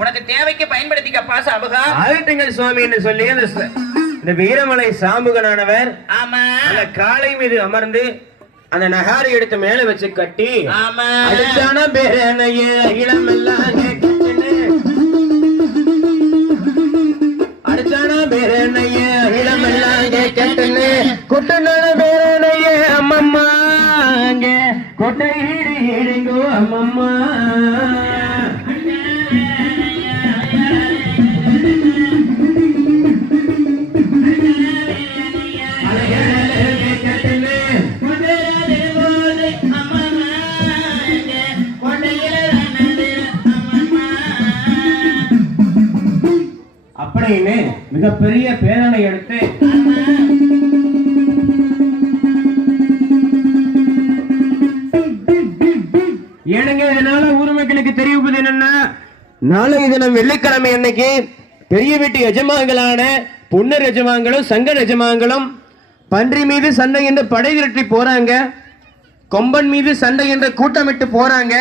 உனக்கு தேவைக்கு பயன்படுத்திக்கப்பா சாபுகா. ஆகட்டுங்கள் சுவாமி என்று சொல்லி இந்த வீரமலை சாம்புகனானவர் ஆமா அந்த காளை மீது அமர்ந்து அந்த நகாரை எடுத்து மேல வச்சு கட்டி ஆமா அடுத்தான பேரனைய இளமெல்லாம் அடுத்தான பேரனைய இளமெல்லாம் கேட்டுன்னு குட்டனான பேரனைய அம்மம்மா கொட்டை இடுங்கோ அம்மம்மா அப்படின்னு மிகப்பெரிய பேரணை எடுத்து ஏனுங்க இதனால ஊர் மக்களுக்கு தெரிவிப்பது என்னன்னா நாளைய தினம் வெள்ளிக்கிழமை அன்னைக்கு பெரிய வீட்டு எஜமான்களான புன்னர் எஜமான்களும் சங்க எஜமான்களும் பன்றி மீது சண்டை என்று படை திரட்டி போறாங்க, கொம்பன் மீது சண்டை என்று கூட்டமிட்டு போறாங்க.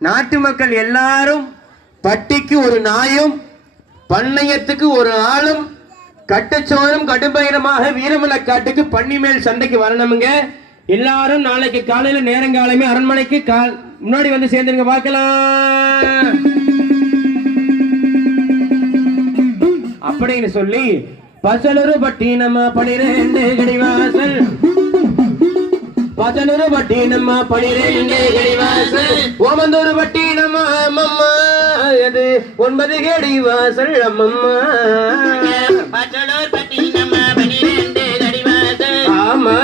நாட்டு மக்கள் எல்லாரும் பட்டிக்கு ஒரு நாயும் பண்ணையத்துக்கு ஒரு ஆளும் கட்டுச்சோறும் கடும்பயணமாக வீரமலை காட்டுக்கு பண்ணி மேல் சண்டைக்கு வரணுமுங்க. எல்லாரும் நாளைக்கு காலையில நேரங்காலமே அரண்மனைக்கு முன்னாடி வந்து சேர்ந்துருங்க பார்க்கலாம் அப்படின்னு சொல்லி பசலூரு பட்டினம்மா 12 கடிவாசல் பசலூரு பட்டினம்மா 12 கடிவாசல் ஓமந்தூரு பட்டினம்மா அம்மம்மா அது 9 கடிவாசல் அம்மம்மா பச்சலூர் பட்டினம்மா 12 கடிவாசல் ஆமா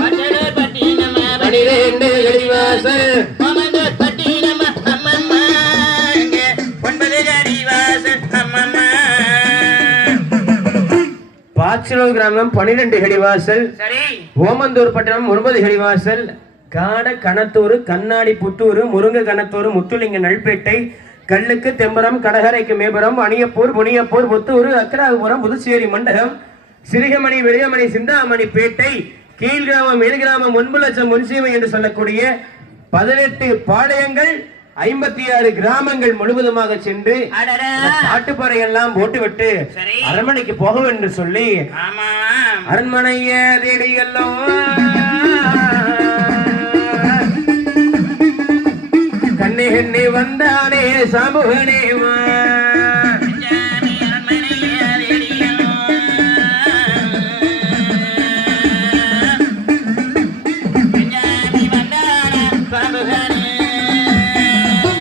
பச்சலூர் பட்டினம்மா 12 கடிவாசல் ஓமந்தூர் பட்டினம்மா அம்மம்மா 9 கடிவாசல் அம்மம்மா பாச்சலூர் கிராமம் 12 கடிவாசல் சரி ஓமந்தூர் பட்டணம் 9 கடிவாசல் காட கணத்தூர் கண்ணாடி புத்தூர் முருங்க கணத்தூர் முத்துலிங்க நல்பேட்டை கல்லுக்கு தெம்பரம் கடகரைக்கு மேபுரம் அணியப்பூர் புனியப்பூர் புத்தூர் அக்கராபுரம் புதுச்சேரி மண்டகம் சிறுகமணி விருகமணி சிந்தாமணி பேட்டை கீழ்கிராமம் மேல்கிராமம் 9 லட்சம் முன்சீமை என்று சொல்லக்கூடிய 18 பாளையங்கள் 56 கிராமங்கள் முழுவதுமாக சென்று காட்டுப்பாறை எல்லாம் போட்டுவிட்டு அரண்மனைக்கு போக என்று சொல்லி அரண்மனைய தேடியெல்லாம் கண்ணே கண்ணே வந்தானே சாமுகனேவா